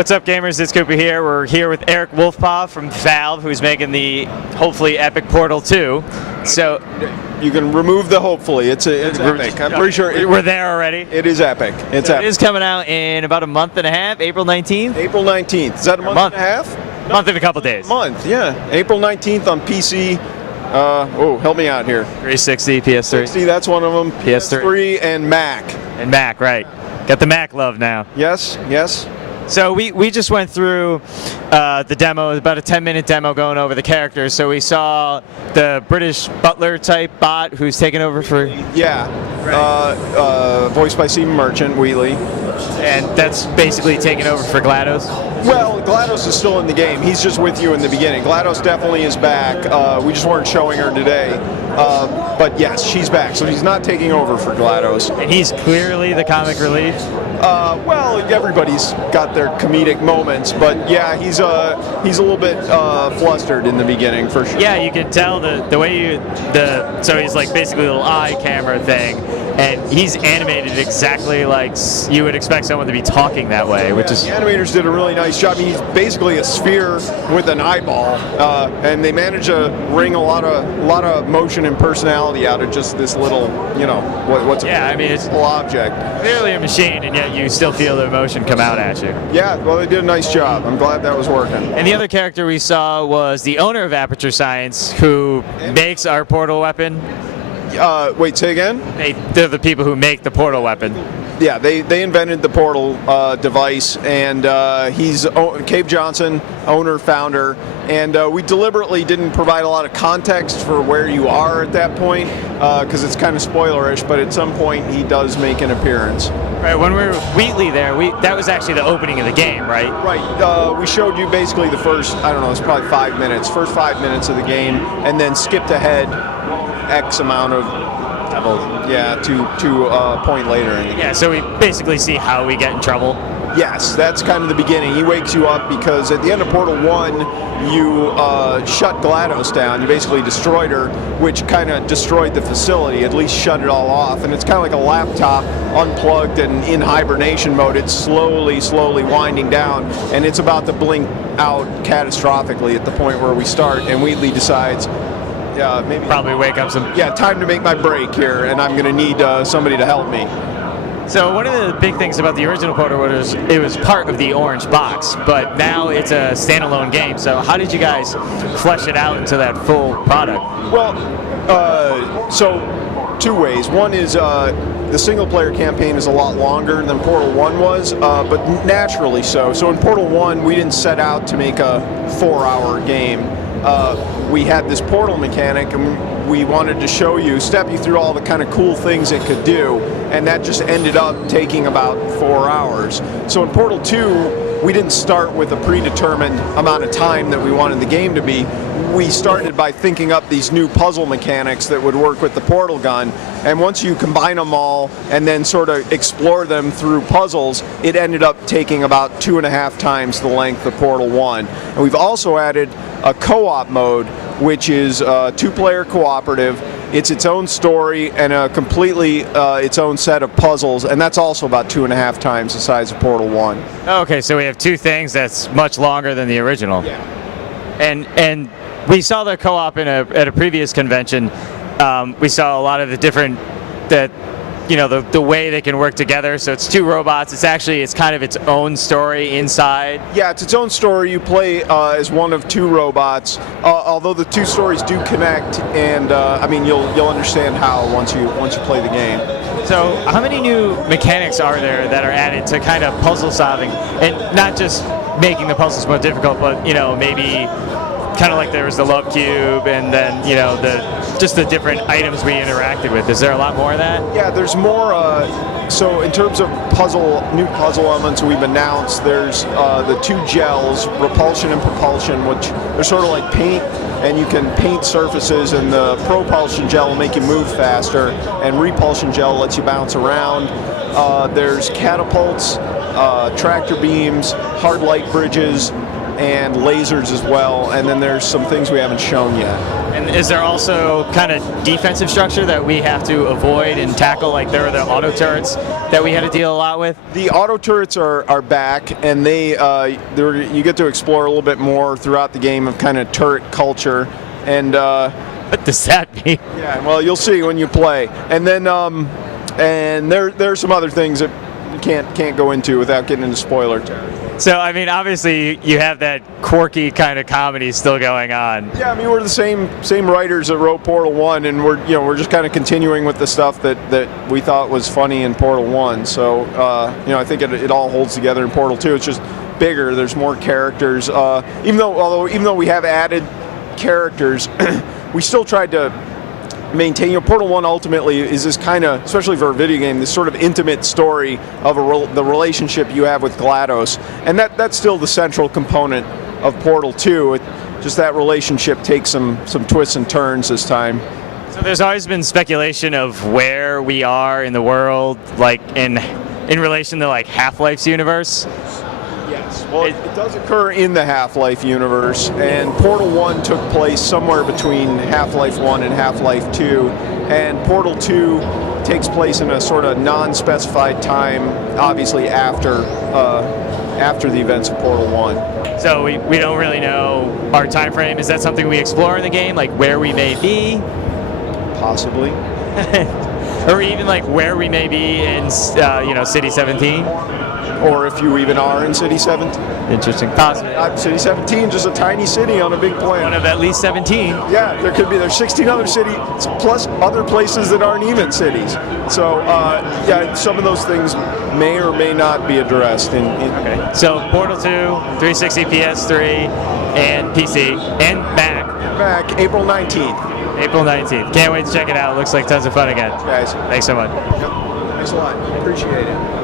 What's up, gamers? It's Cooper here. We're here with Eric Wolfpaw from Valve, who's making the hopefully epic Portal 2. So you can remove the hopefully. It's epic. I'm pretty sure we're there already. It is epic. It's so epic. It is coming out in about a month and a half, April 19th. April 19th. Is that a month and a half? Month and a couple days. Month, yeah. April 19th on PC. Help me out here. 360, PS3. 60, that's one of them. PS3 and Mac. And Mac, right. Got the Mac love now. Yes, yes. So we just went through the demo, about a 10-minute demo going over the characters. So we saw the British butler type bot who's taken over for... Yeah, right. Voiced by Stephen Merchant, Wheatley. And that's basically taken over for GLaDOS? Well, GLaDOS is still in the game. He's just with you in the beginning. GLaDOS definitely is back. We just weren't showing her today. But yes, she's back. So he's not taking over for GLaDOS. And he's clearly the comic relief? Well, everybody's got their comedic moments, but yeah, he's a little bit flustered in the beginning for sure. Yeah, you can tell the way so he's like basically a little eye camera thing, and he's animated exactly like you would expect someone to be talking that way, which is... The animators did a really nice job. I mean, he's basically a sphere with an eyeball, and they managed to wring a lot of motion and personality out of just this little, what's I mean, it's little object. Clearly a machine, and yet you still feel the emotion come out at you. Yeah, well, they did a nice job. I'm glad that was working. And the other character we saw was the owner of Aperture Science, who makes our portal weapon. Wait, say again? They're the people who make the portal weapon. Yeah, they invented the portal device, and he's Cave Johnson, owner, founder, and we deliberately didn't provide a lot of context for where you are at that point, because it's kind of spoilerish, but at some point he does make an appearance. Right, when we were Wheatley there, that was actually the opening of the game, right? Right, we showed you basically the first, I don't know, it's probably 5 minutes, first 5 minutes of the game, and then skipped ahead X amount of to a point later in the game. Yeah, so we basically see how we get in trouble. Yes, that's kind of the beginning. He wakes you up because at the end of Portal 1, you shut GLaDOS down. You basically destroyed her, which kind of destroyed the facility, at least shut it all off. And it's kind of like a laptop unplugged and in hibernation mode. It's slowly winding down, and it's about to blink out catastrophically at the point where we start, and Wheatley decides, maybe probably wake up some... Yeah, time to make my break here, and I'm going to need somebody to help me. So one of the big things about the original Portal was it was part of the orange box, but now it's a standalone game. So how did you guys flesh it out into that full product? Well, so two ways. One is the single-player campaign is a lot longer than Portal 1 was, but naturally so. So in Portal 1, we didn't set out to make a 4-hour game. We had this portal mechanic, and we wanted to step you through all the kind of cool things it could do, and that just ended up taking about 4 hours. So in Portal 2, we didn't start with a predetermined amount of time that we wanted the game to be. We started by thinking up these new puzzle mechanics that would work with the portal gun, and once you combine them all and then sort of explore them through puzzles, it ended up taking about 2.5 times the length of Portal 1. And we've also added a co-op mode, which is two-player cooperative. It's its own story and a completely its own set of puzzles, and that's also about 2.5 times the size of Portal 1. Okay, so we have two things that's much longer than the original. Yeah. And we saw the co-op at a previous convention. We saw a lot of the different the way they can work together. So it's two robots. It's kind of its own story inside. Yeah, it's its own story. You play as one of two robots. Although the two stories do connect, and I mean you'll understand how once you play the game. So how many new mechanics are there that are added to kind of puzzle solving, and not just making the puzzles more difficult, but maybe kind of like there was the love cube, and then just the different items we interacted with. Is there a lot more of that? Yeah, there's more. So in terms of new puzzle elements we've announced, there's the two gels, repulsion and propulsion, which are sort of like paint, and you can paint surfaces, and the propulsion gel will make you move faster, and repulsion gel lets you bounce around. There's catapults, tractor beams, hard light bridges, and lasers as well, and then there's some things we haven't shown yet. And is there also kind of defensive structure that we have to avoid and tackle? Like there were the auto turrets that we had to deal a lot with. The auto turrets are back, and you get to explore a little bit more throughout the game of kind of turret culture. And What does that mean? yeah, well, you'll see when you play. And then and there's some other things that you can't go into without getting into spoiler territory. So, I mean, obviously you have that quirky kind of comedy still going on. Yeah, I mean, we're the same writers that wrote Portal 1, and we're just kind of continuing with the stuff that we thought was funny in Portal 1. So, I think it all holds together in Portal 2. It's just bigger. There's more characters. Even though we have added characters, we still tried to maintain. Portal 1 ultimately is this kind of, especially for a video game, this sort of intimate story of the relationship you have with GLaDOS, and that's still the central component of Portal 2. Just that relationship takes some twists and turns this time. So there's always been speculation of where we are in the world, like in relation to like Half-Life's universe. Yes. Well, it does occur in the Half-Life universe, and Portal 1 took place somewhere between Half-Life 1 and Half-Life 2, and Portal 2 takes place in a sort of non-specified time, obviously after the events of Portal 1. So we don't really know our time frame. Is that something we explore in the game, like where we may be? Possibly. Or even like where we may be in, City 17? Or if you even are in City 17. Interesting. Possibly. City 17 just a tiny city on a big planet. One of at least 17. Yeah, there's 16 other cities, plus other places that aren't even cities. So, some of those things may or may not be addressed. Okay. So, Portal 2, 360, PS3, and PC, and Mac. Back April 19th. April 19th. Can't wait to check it out. Looks like tons of fun again. Guys. Thanks so much. Yep. Thanks a lot. Appreciate it.